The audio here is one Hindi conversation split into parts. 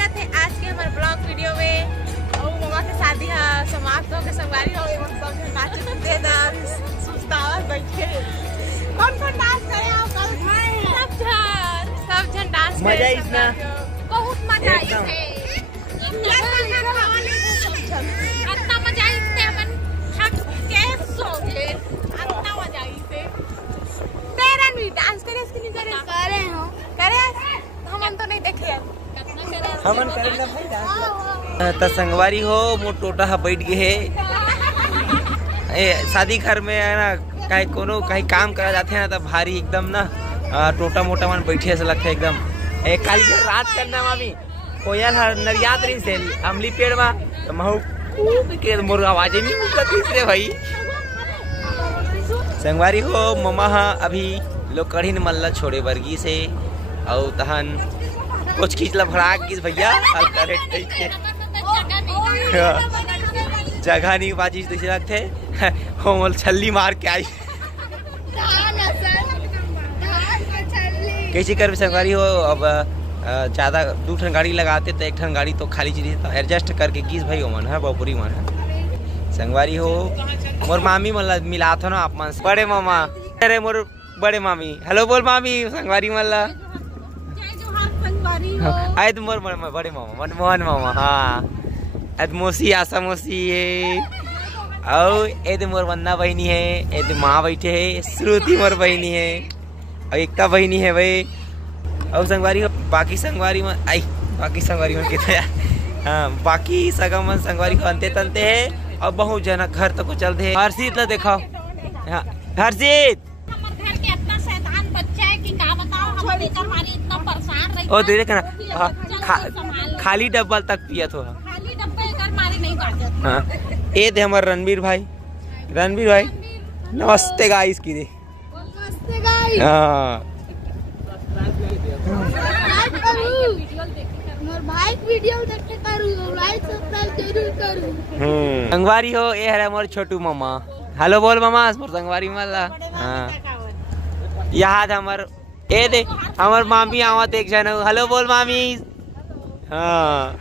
स्वागत है आज के हमारे ब्लॉग वीडियो में। और मम्मा के शादी समाप्त हो के संगवारी हो गई, सब नाच दे सुस्तावत बैठे। कौन डांस करे आप कल? सब जन डांस मजा आई इसमें, बहुत मजा आई है। इतना मजा आई इससे अपन थक के सो गए। इतना मजा आई से तेरा भी डांस करे इसके नहीं करे करे हो करे हम तो नहीं देखे हमन करे ना भाई डांस त संगवारी हो मोर टोटा हा बैठ गए है। ए शादी घर में है ना कहीं कोनो कहीं काम करा जाते हैं ना तो भारी एकदम ना टोटा मोटा मन बैठे ऐसा लगता है एकदम। काली रात करना मामी कोयल हर नरियात रही से अमली पेड़ में तो महू के मोर आवाज नहीं निकलती रे भाई। संगवारी हो ममा हा अभी लोग कढ़ी न मल्ला छोड़े बरगी से और तहन कुछ खींचला भड़ाक किस भैया करे जगह नहीं बाजी तो लगते हम छल्ली मार के आई कैसी कर संगवारी हो। अब ज़्यादा दो ठन गाड़ी लगाते तो एक ठन गाड़ी तो खाली चीज तो एडजस्ट करके किस भाई मन है बपुरी मन है। संगवारी हो मोर मामी मल्ला मिला था ना आप मन बड़े मामा अरे मोर बड़े मामी हेलो बोल मामी संगवारी मल्ला आयद मोर बड़े मामा मनमोहन मामा हाँ ऐद मौसी आशा मौसी है और ऐद मोर वंदना बहनी है ऐद माँ बैठे है श्रुति मोर बहनी है और एकता बहनी है भाई। और संगवारी बाकी संगवारी में आई बाकी संगवारी में कितने हाँ बाकी सगा मन संगवारी को अंते तंते है और बहुत जना घर तक चलते है। हर्षित ला देखो हाँ हर्षित ओ धीरे करना खाली डब्बल तक पिया तो हाँ ये थे हमारे रणबीर भाई नमस्ते गाइस की दे हाँ संगवारी हो ये है मोर छोटू मामा हेलो बोल मामा मोर संगवारी माला हाँ याद हमार ए दे हमार मामी आवत एक जन हेलो बोल मामी हाँ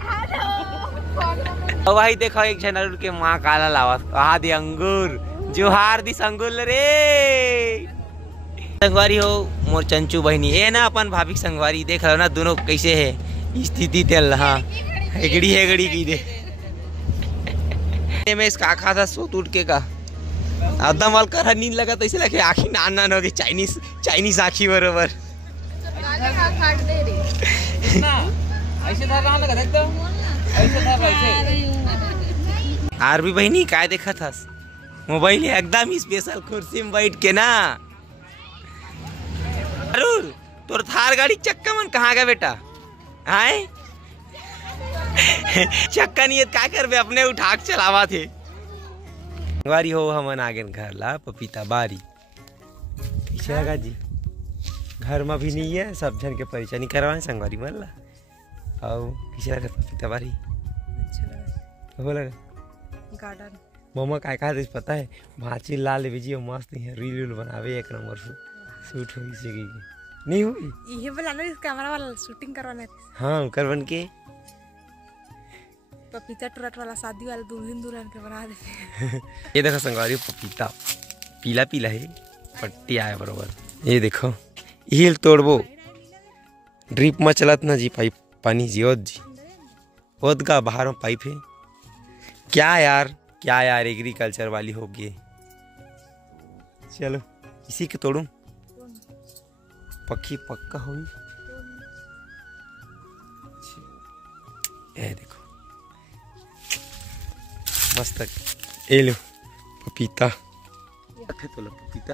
भाई देखो एक जन के माँ काला लावत आ दे अंगूर जोहार दिस अंगूर रे। संगवारी हो मोर चंचू बहनी ए ना अपन भाभी संगवारी देख रहे हो ना दोनों कैसे है स्थिति तेल हाँ हेगड़ी की दे मैं इसका आखा था सो टूट के का आदम वाल कर नींद लगा तो इसे लगे आँखी नान नान हो गई चाइनीज आँखी बरोबर आर भी बहनी काय देखा था मोबाइल एकदम स्पेशल कुर्सी में बैठ के ना जरूर तोर थार गाड़ी चक्का मन कहाँ गया बेटा आए चक्का नहीं क्या कर अपने उठा के चलावा थे। संगवारी हो हमन आगे घर ला पपीता बारी पीछे लगा जी घर में भी नहीं है सब जन के परिचय नहीं करवाए संगवारी मन ला और पीछे लगा पपीता बारी अच्छा लगा गार्डन मम्मा काय का पता है भाची लाल बीजी मस्त है रील बनावे एक नंबर शूट हुई से नहीं हुई ये वाला ना कैमरा वाला शूटिंग करवाना हाँ करवन के पपीता टुरट वाला शादी वाला दुल्हन के बना देते ये देखो संगवारी पपीता पीला पीला है पट्टी आया बरोबर ये देखो हील तोड़बो ड्रिप में चलत ना जी पाइप पानी जी ओद का बाहर में पाइप है क्या यार एग्रीकल्चर वाली होगी। चलो इसी के तोड़ू पक्की पक्का हुई ये देखो मस्त ये लो पपीता तो लो पपीता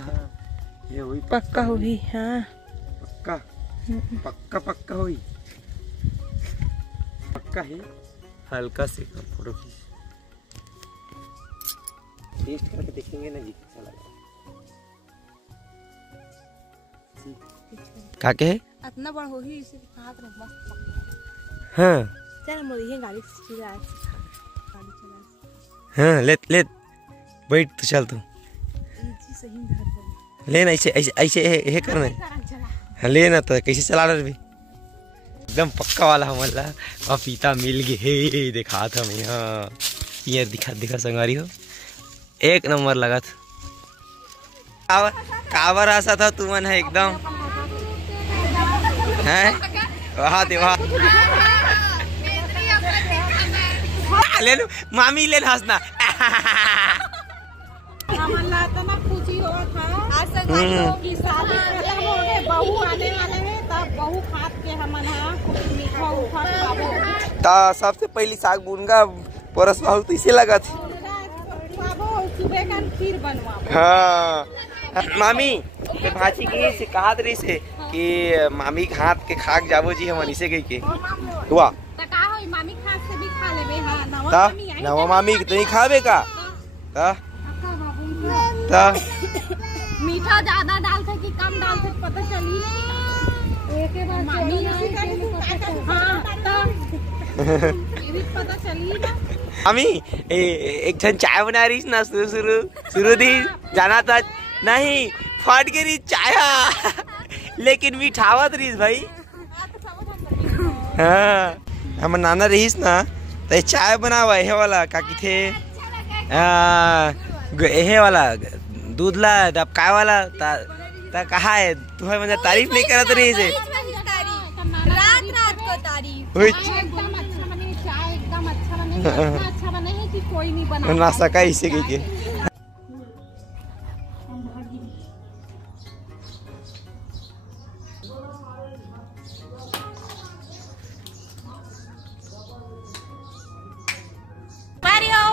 ये हुई पक्का हुई हाँ पक्का हुई पक्का है हल्का से फोटो खींच टेस्ट करके देखेंगे ना जी कैसा लगा का के इतना बड़ा हो ही इसे हाथ में मस्त हाँ चल मोर ये गाड़ी चला गाड़ी चला हाँ ले बैठ तो चल तू लेना ऐसे ऐसे ऐसे हे करना है लेना तो कैसे चला रहे भी एकदम पक्का वाला हमला पपीता मिल गए हे दिखा था मैं। हाँ ये दिखा संगवारी हो, एक नंबर लगा था। कावर आसा था तू मन है एकदम है वहाँ दे वहाँ ले लो मामी ले हंसना। खुशी हो था आज तक की शादी खत्म हो गए, बहू आने वाले हैं तब बहू खात के हमन मीठा उठा खाबो। सबसे पहली साग बुनगा परस बहुत इसे लगा थी। सुबह का खीर बनवा। हाँ मामी भाजी की से कहा रही से कि मामी हाथ के खाक जाबो जी हम इसे गई के हुआ मामी खास से भी खा लेबे। हां नवा मामी तो नहीं खावे का मीठा ज्यादा डालते कि कम डालते पता चली एक बार मामी पता चली ना। मामी एक ठन चाय बना रही ना शुरू दी जाना था नहीं फट गई चाय लेकिन मीठावत रही भाई। हाँ हम नाना रहीस ना तो चाय बनावा हे वाला का की थे हे वाला दूध ला डबका वाला ता कहा है तुम्हें मतलब तारीफ नहीं करत रही से रात को तारीफ एकदम अच्छा बने, चाय एकदम अच्छा बने, इतना अच्छा बने है कि कोई नहीं बना ना सका इसे के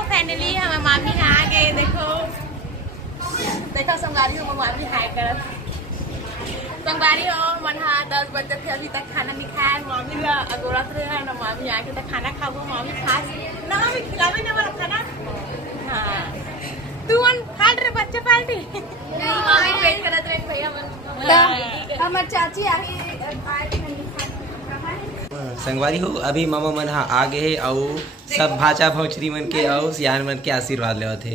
फाइनली हम मामी आ गए। देखो संगवारी हो मामी हाय कर संगवारी हो मन 10 बजे थे अभी तक खाना नहीं खाया। मामी ला अगोरत रहे ना मामी आके तो खाना खाबो मामी खास ना हमें खिलावे ना वाला खाना। हां तू अन खाल रे बच्चे पार्टी मामी वेट करत रहे भैया मन हमर चाची आही संगवारी हो अभी मामा मन आ गए और सब भाचा भौचरी मन के और सियान मन के आशीर्वाद लेवा थे।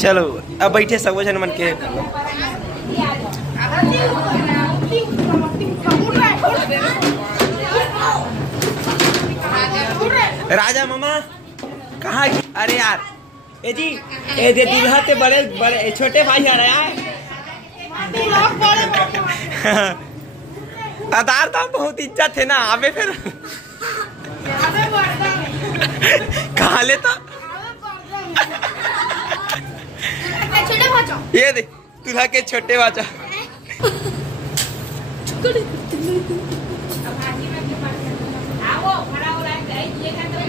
चलो अब बैठे सब जन मन के राजा मामा कहाँ? अरे यार ए जी ए दे दूल्हा ते बड़े बड़े छोटे भाई आ रहे हैं। आधार तो बहुत इज्जत है ना अबे फिर कहा ले तो ये दे दूल्हा के छोटे बाचा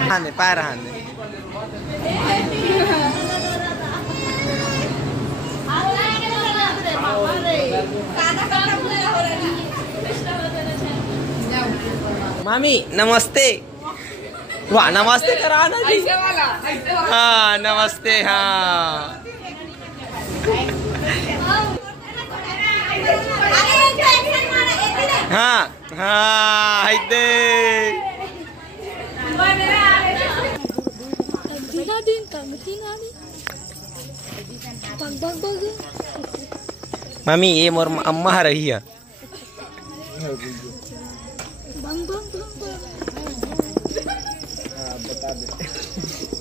हाने पैर हाने मामी नमस्ते। वाह नमस्ते करा ना जी। हाँ नमस्ते। हाँ हाँ हाँ मामी ये मोर अम्मा रही है।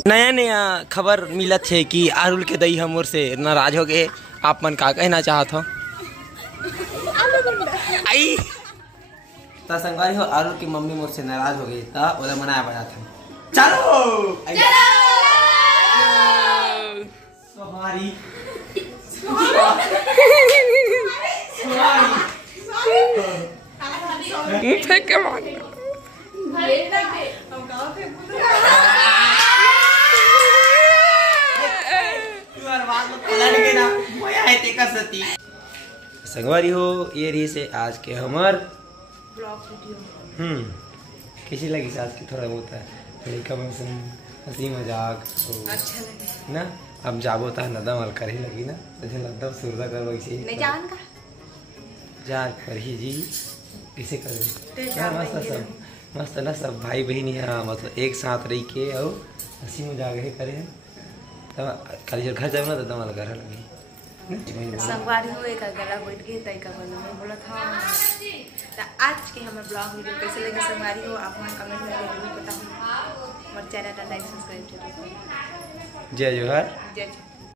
नया नया खबर मिलत है कि अरुल के दई हमोर से नाराज हो गए। आप मन का कहना चाहत हो? आई ता संगवारी हो अरुल की मम्मी मोर से नाराज हो गई ता ओला मनाया बड़ा था। चलो सोहारी फेंक के मार संगवारी हो ये रही से आज के हमार कैसी लगी आज की थोड़ा बहुत है थोड़ी कम हंसी मजाक अच्छा लगे ना। अब जाबो था नदम अलकर ही लगी ना तुझे लगता सुरदा कर वैसे नहीं जान का इंतजार करिए जी कैसे करें यार। मस्त ना सब भाई बहन यहाँ मतलब एक साथ रही के और हंसी मजाक है करे तब खाली जब घर जाओ ना तो दम घर लगे संगवारी हुए का गला बैठ के तय का बोला था। तो आज के हमारे ब्लॉग वीडियो कैसे लगे संगवारी हो आप हमारे कमेंट में जरूर बताओ। हमारे चैनल का लाइक सब्सक्राइब जरूर। जय जोहार। जय